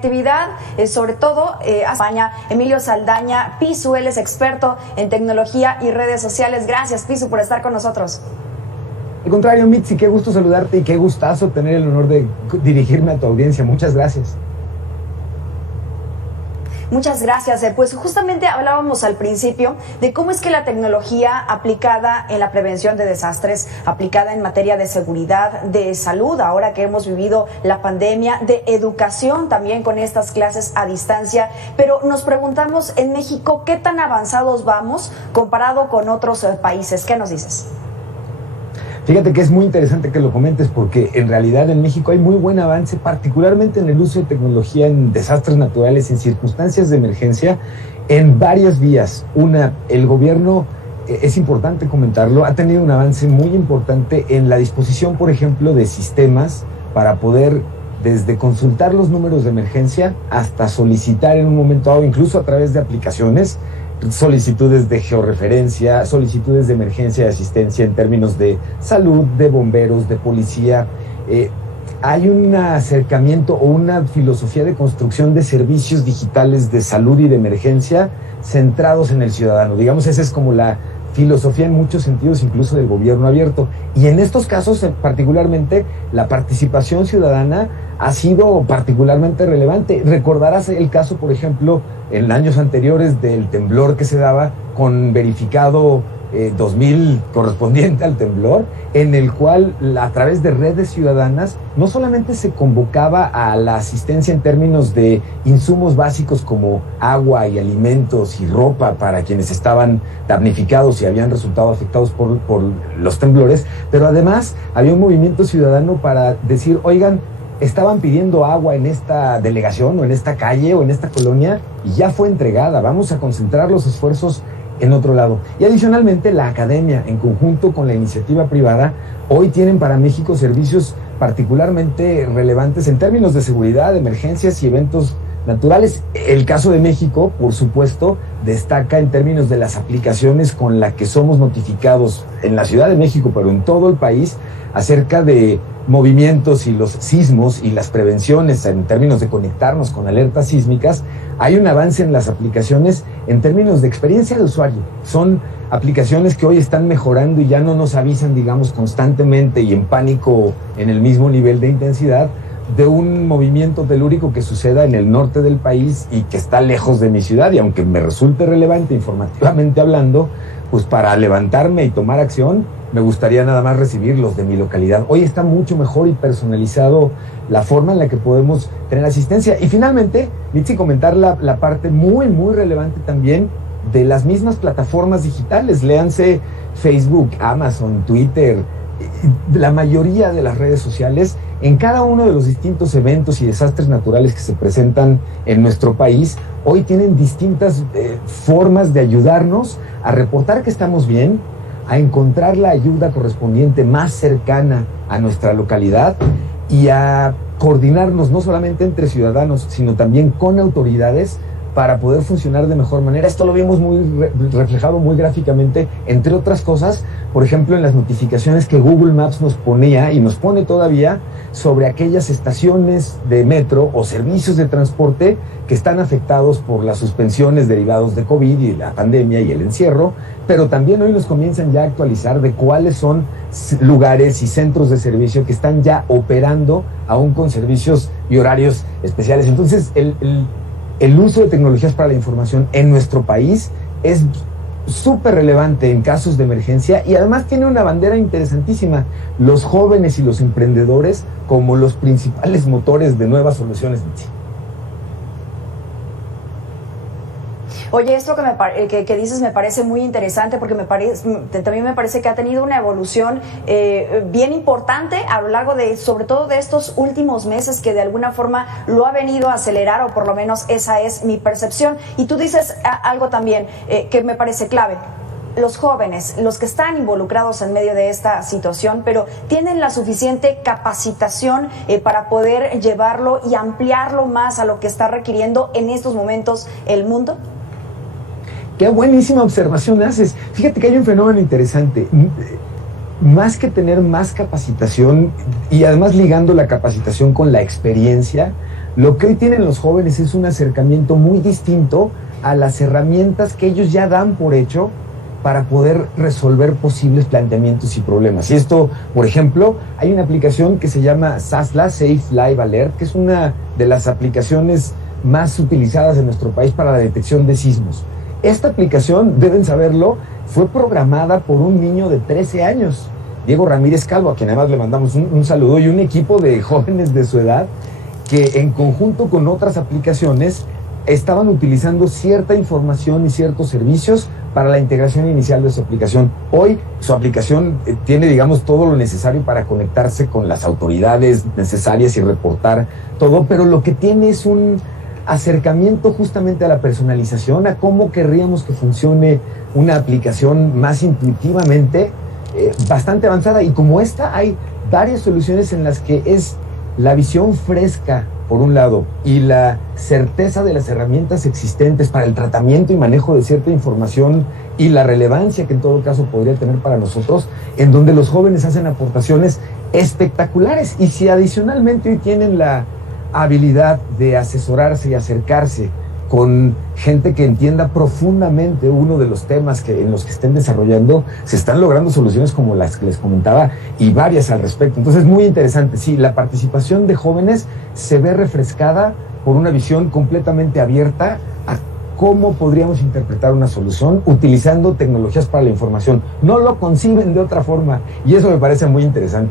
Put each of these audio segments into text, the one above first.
actividad, sobre todo a España. Emilio Saldaña, Pisu, él es experto en tecnología y redes sociales. Gracias, Pisu, por estar con nosotros. Al contrario, Mitzi, qué gusto saludarte y qué gustazo tener el honor de dirigirme a tu audiencia. Muchas gracias. Muchas gracias. Pues justamente hablábamos al principio de cómo es que la tecnología aplicada en la prevención de desastres, aplicada en materia de seguridad, de salud, ahora que hemos vivido la pandemia, de educación también con estas clases a distancia, pero nos preguntamos en México, ¿qué tan avanzados vamos comparado con otros países? ¿Qué nos dices? Fíjate que es muy interesante que lo comentes porque en realidad en México hay muy buen avance, particularmente en el uso de tecnología en desastres naturales, en circunstancias de emergencia, en varias vías. Una, el gobierno, es importante comentarlo, ha tenido un avance muy importante en la disposición, por ejemplo, de sistemas para poder desde consultar los números de emergencia hasta solicitar en un momento dado, incluso a través de aplicaciones, solicitudes de georreferencia, solicitudes de emergencia y asistencia en términos de salud, de bomberos, de policía. Hay un acercamiento o una filosofía de construcción de servicios digitales de salud y de emergencia centrados en el ciudadano. Digamos, esa es como la filosofía en muchos sentidos, incluso del gobierno abierto. Y en estos casos, particularmente, la participación ciudadana ha sido particularmente relevante. Recordarás el caso, por ejemplo, en años anteriores del temblor que se daba con verificado 2000 correspondiente al temblor, en el cual a través de redes ciudadanas no solamente se convocaba a la asistencia en términos de insumos básicos como agua y alimentos y ropa para quienes estaban damnificados y habían resultado afectados por los temblores, pero además había un movimiento ciudadano para decir, oigan, estaban pidiendo agua en esta delegación o en esta calle o en esta colonia y ya fue entregada, vamos a concentrar los esfuerzos en otro lado. Y adicionalmente la academia, en conjunto con la iniciativa privada, hoy tienen para México servicios particularmente relevantes en términos de seguridad, emergencias y eventos naturales. El caso de México, por supuesto, destaca en términos de las aplicaciones con las que somos notificados en la Ciudad de México, pero en todo el país, acerca de movimientos y los sismos y las prevenciones en términos de conectarnos con alertas sísmicas. Hay un avance en las aplicaciones en términos de experiencia de usuario. Son aplicaciones que hoy están mejorando y ya no nos avisan, digamos, constantemente y en pánico en el mismo nivel de intensidad de un movimiento telúrico que suceda en el norte del país y que está lejos de mi ciudad, y aunque me resulte relevante informativamente hablando, pues para levantarme y tomar acción me gustaría nada más recibir los de mi localidad. Hoy está mucho mejor y personalizado la forma en la que podemos tener asistencia. Y finalmente, Mitzi, comentar la parte muy, muy relevante también de las mismas plataformas digitales. Léanse Facebook, Amazon, Twitter, la mayoría de las redes sociales. En cada uno de los distintos eventos y desastres naturales que se presentan en nuestro país, hoy tienen distintas formas de ayudarnos a reportar que estamos bien, a encontrar la ayuda correspondiente más cercana a nuestra localidad y a coordinarnos no solamente entre ciudadanos, sino también con autoridades para poder funcionar de mejor manera. Esto lo vimos muy reflejado muy gráficamente, entre otras cosas, por ejemplo, en las notificaciones que Google Maps nos ponía y nos pone todavía sobre aquellas estaciones de metro o servicios de transporte que están afectados por las suspensiones derivados de COVID y la pandemia y el encierro, pero también hoy nos comienzan ya a actualizar de cuáles son lugares y centros de servicio que están ya operando aún con servicios y horarios especiales. Entonces, el uso de tecnologías para la información en nuestro país es súper relevante en casos de emergencia y además tiene una bandera interesantísima: los jóvenes y los emprendedores como los principales motores de nuevas soluciones. Oye, esto que dices me parece muy interesante porque también me parece que ha tenido una evolución bien importante a lo largo de, sobre todo de estos últimos meses, que de alguna forma lo ha venido a acelerar, o por lo menos esa es mi percepción. Y tú dices algo también que me parece clave. Los jóvenes, los que están involucrados en medio de esta situación, pero tienen la suficiente capacitación para poder llevarlo y ampliarlo más a lo que está requiriendo en estos momentos el mundo. Qué buenísima observación haces. Fíjate que hay un fenómeno interesante. Más que tener más capacitación, y además ligando la capacitación con la experiencia, Lo que hoy tienen los jóvenes es un acercamiento muy distinto a las herramientas que ellos ya dan por hecho para poder resolver posibles planteamientos y problemas. Y esto, por ejemplo, hay una aplicación que se llama SASLA, Safe Live Alert, que es una de las aplicaciones más utilizadas en nuestro país para la detección de sismos. Esta aplicación, deben saberlo, fue programada por un niño de 13 años, Diego Ramírez Calvo, a quien además le mandamos un saludo, y un equipo de jóvenes de su edad que en conjunto con otras aplicaciones estaban utilizando cierta información y ciertos servicios para la integración inicial de su aplicación. Hoy su aplicación tiene, digamos, todo lo necesario para conectarse con las autoridades necesarias y reportar todo, pero lo que tiene es un acercamiento justamente a la personalización, a cómo querríamos que funcione una aplicación más intuitivamente, bastante avanzada. Y como esta, hay varias soluciones en las que es la visión fresca, por un lado, y la certeza de las herramientas existentes para el tratamiento y manejo de cierta información y la relevancia que en todo caso podría tener para nosotros, en donde los jóvenes hacen aportaciones espectaculares. Y si adicionalmente hoy tienen la habilidad de asesorarse y acercarse con gente que entienda profundamente uno de los temas en los que estén desarrollando, se están logrando soluciones como las que les comentaba y varias al respecto. Entonces, muy interesante. Sí, la participación de jóvenes se ve refrescada por una visión completamente abierta a cómo podríamos interpretar una solución utilizando tecnologías para la información. No lo conciben de otra forma y eso me parece muy interesante.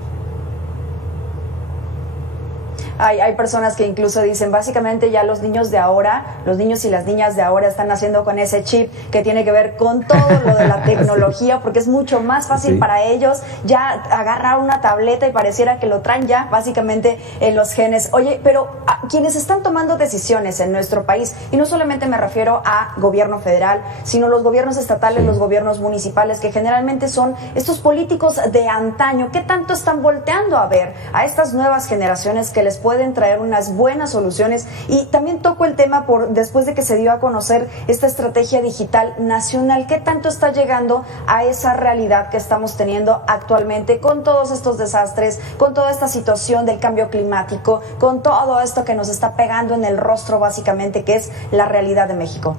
Hay personas que incluso dicen, básicamente ya los niños de ahora, los niños y las niñas de ahora están naciendo con ese chip que tiene que ver con todo lo de la tecnología, sí, porque es mucho más fácil para ellos ya agarrar una tableta y pareciera que lo traen ya básicamente en los genes. Oye, pero quienes están tomando decisiones en nuestro país, y no solamente me refiero a gobierno federal, sino los gobiernos estatales, los gobiernos municipales, que generalmente son estos políticos de antaño, ¿qué tanto están volteando a ver a estas nuevas generaciones que les pueden traer unas buenas soluciones? Y también toco el tema después de que se dio a conocer esta estrategia digital nacional, ¿qué tanto está llegando a esa realidad que estamos teniendo actualmente con todos estos desastres, con toda esta situación del cambio climático, con todo esto que nos está pegando en el rostro básicamente, que es la realidad de México?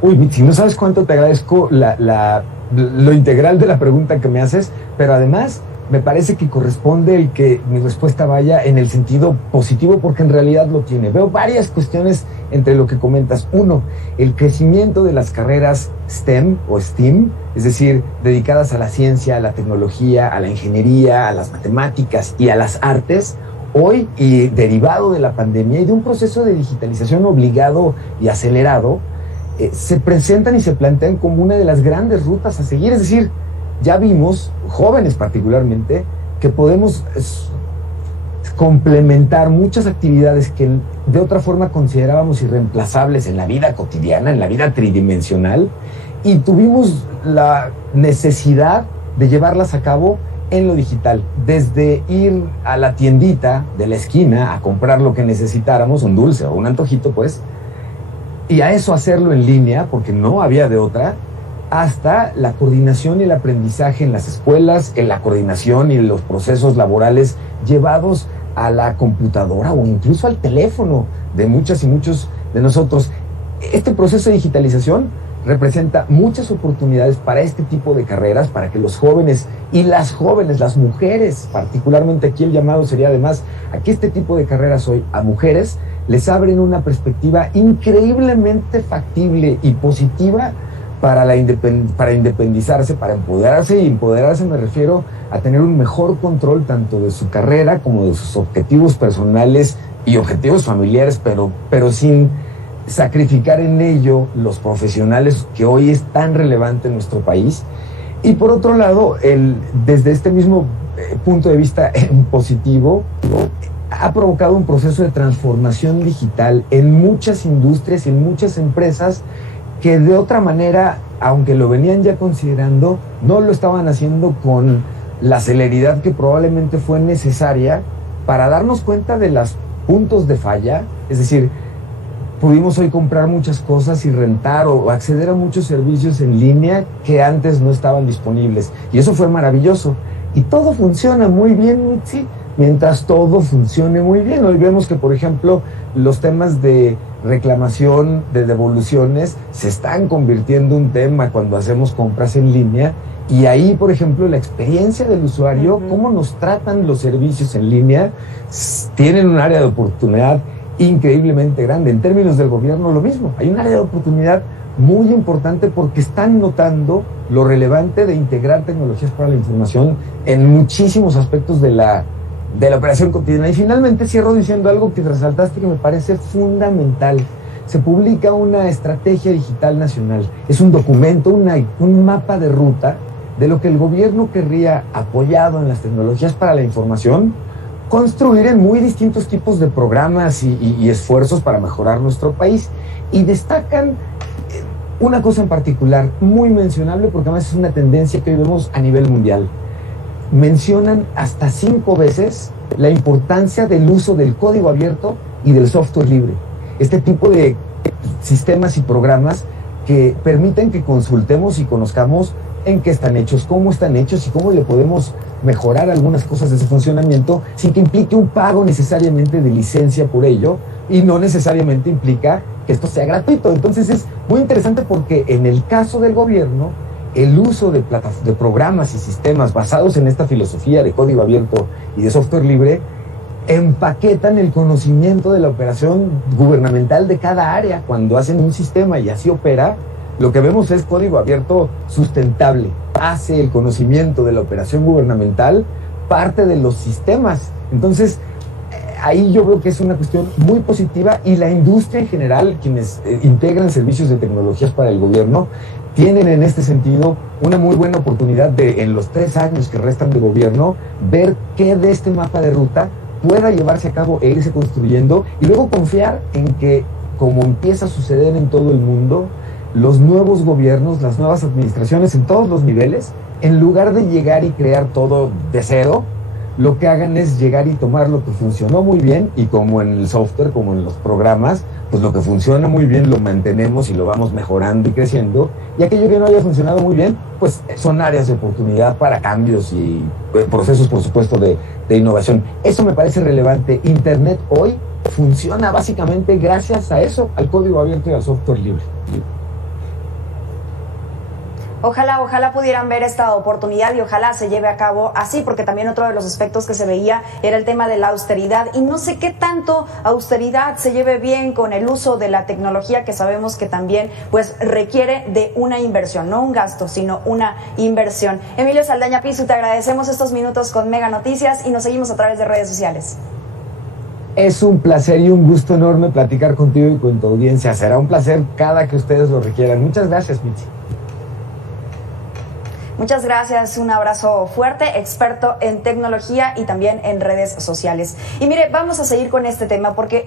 Uy, si no sabes cuánto te agradezco lo integral de la pregunta que me haces, pero además me parece que corresponde el que mi respuesta vaya en el sentido positivo, porque en realidad lo tiene. Veo varias cuestiones entre lo que comentas. Uno, el crecimiento de las carreras STEM o STEAM, es decir, dedicadas a la ciencia, a la tecnología, a la ingeniería, a las matemáticas y a las artes. Hoy, y derivado de la pandemia y de un proceso de digitalización obligado y acelerado, se presentan y se plantean como una de las grandes rutas a seguir. Es decir, ya vimos, jóvenes particularmente, que podemos complementar muchas actividades que de otra forma considerábamos irreemplazables en la vida cotidiana, en la vida tridimensional, y tuvimos la necesidad de llevarlas a cabo en lo digital, desde ir a la tiendita de la esquina a comprar lo que necesitáramos, un dulce o un antojito, pues, y a eso hacerlo en línea, porque no había de otra, hasta la coordinación y el aprendizaje en las escuelas, en la coordinación y los procesos laborales llevados a la computadora o incluso al teléfono de muchas y muchos de nosotros. Este proceso de digitalización representa muchas oportunidades para este tipo de carreras, para que los jóvenes y las jóvenes, las mujeres, particularmente aquí el llamado sería además a que este tipo de carreras hoy a mujeres les abren una perspectiva increíblemente factible y positiva para independizarse, para empoderarse, y empoderarse me refiero a tener un mejor control tanto de su carrera como de sus objetivos personales y objetivos familiares, pero sin sacrificar en ello los profesionales, que hoy es tan relevante en nuestro país. Y por otro lado, desde este mismo punto de vista positivo, ha provocado un proceso de transformación digital en muchas industrias y en muchas empresas que de otra manera, aunque lo venían ya considerando, no lo estaban haciendo con la celeridad que probablemente fue necesaria para darnos cuenta de los puntos de falla. Es decir, pudimos hoy comprar muchas cosas y rentar o acceder a muchos servicios en línea que antes no estaban disponibles. Y eso fue maravilloso. Y todo funciona muy bien, Mitzi, mientras todo funcione muy bien. Hoy vemos que, por ejemplo, los temas de reclamación, de devoluciones, se están convirtiendo en un tema cuando hacemos compras en línea. Y ahí, por ejemplo, la experiencia del usuario, cómo nos tratan los servicios en línea, tienen un área de oportunidad increíblemente grande. En términos del gobierno, lo mismo. Hay un área de oportunidad muy importante porque están notando lo relevante de integrar tecnologías para la información en muchísimos aspectos de la operación cotidiana. Y finalmente cierro diciendo algo que resaltaste que me parece fundamental. Se publica una estrategia digital nacional. Es un documento, un mapa de ruta de lo que el gobierno querría, apoyado en las tecnologías para la información, construir en muy distintos tipos de programas y esfuerzos para mejorar nuestro país. Y destacan una cosa en particular, muy mencionable, porque además es una tendencia que hoy vemos a nivel mundial. Mencionan hasta 5 veces la importancia del uso del código abierto y del software libre. Este tipo de sistemas y programas que permiten que consultemos y conozcamos en qué están hechos, cómo están hechos y cómo le podemos mejorar algunas cosas de su funcionamiento sin que implique un pago necesariamente de licencia por ello, y no necesariamente implica que esto sea gratuito. Entonces es muy interesante porque en el caso del gobierno, el uso de programas y sistemas basados en esta filosofía de código abierto y de software libre empaquetan el conocimiento de la operación gubernamental de cada área. Cuando hacen un sistema y así opera, lo que vemos es código abierto sustentable. Hace el conocimiento de la operación gubernamental parte de los sistemas. Entonces, ahí yo veo que es una cuestión muy positiva, y la industria en general, quienes integran servicios de tecnologías para el gobierno, tienen en este sentido una muy buena oportunidad de, en los 3 años que restan de gobierno, ver qué de este mapa de ruta pueda llevarse a cabo e irse construyendo, y luego confiar en que, como empieza a suceder en todo el mundo, los nuevos gobiernos, las nuevas administraciones en todos los niveles, en lugar de llegar y crear todo de cero, lo que hagan es llegar y tomar lo que funcionó muy bien, y como en el software, como en los programas, pues lo que funciona muy bien lo mantenemos y lo vamos mejorando y creciendo, y aquello que no haya funcionado muy bien, pues son áreas de oportunidad para cambios y procesos, por supuesto, de innovación. Eso me parece relevante. Internet hoy funciona básicamente gracias a eso, al código abierto y al software libre. Ojalá pudieran ver esta oportunidad y ojalá se lleve a cabo así, porque también otro de los aspectos que se veía era el tema de la austeridad, y no sé qué tanto austeridad se lleve bien con el uso de la tecnología, que sabemos que también pues requiere de una inversión, no un gasto, sino una inversión. Emilio Saldaña Pisu, te agradecemos estos minutos con Mega Noticias y nos seguimos a través de redes sociales. Es un placer y un gusto enorme platicar contigo y con tu audiencia. Será un placer cada que ustedes lo requieran. Muchas gracias, Mitzi. Muchas gracias, un abrazo fuerte, experto en tecnología y también en redes sociales. Y mire, vamos a seguir con este tema porque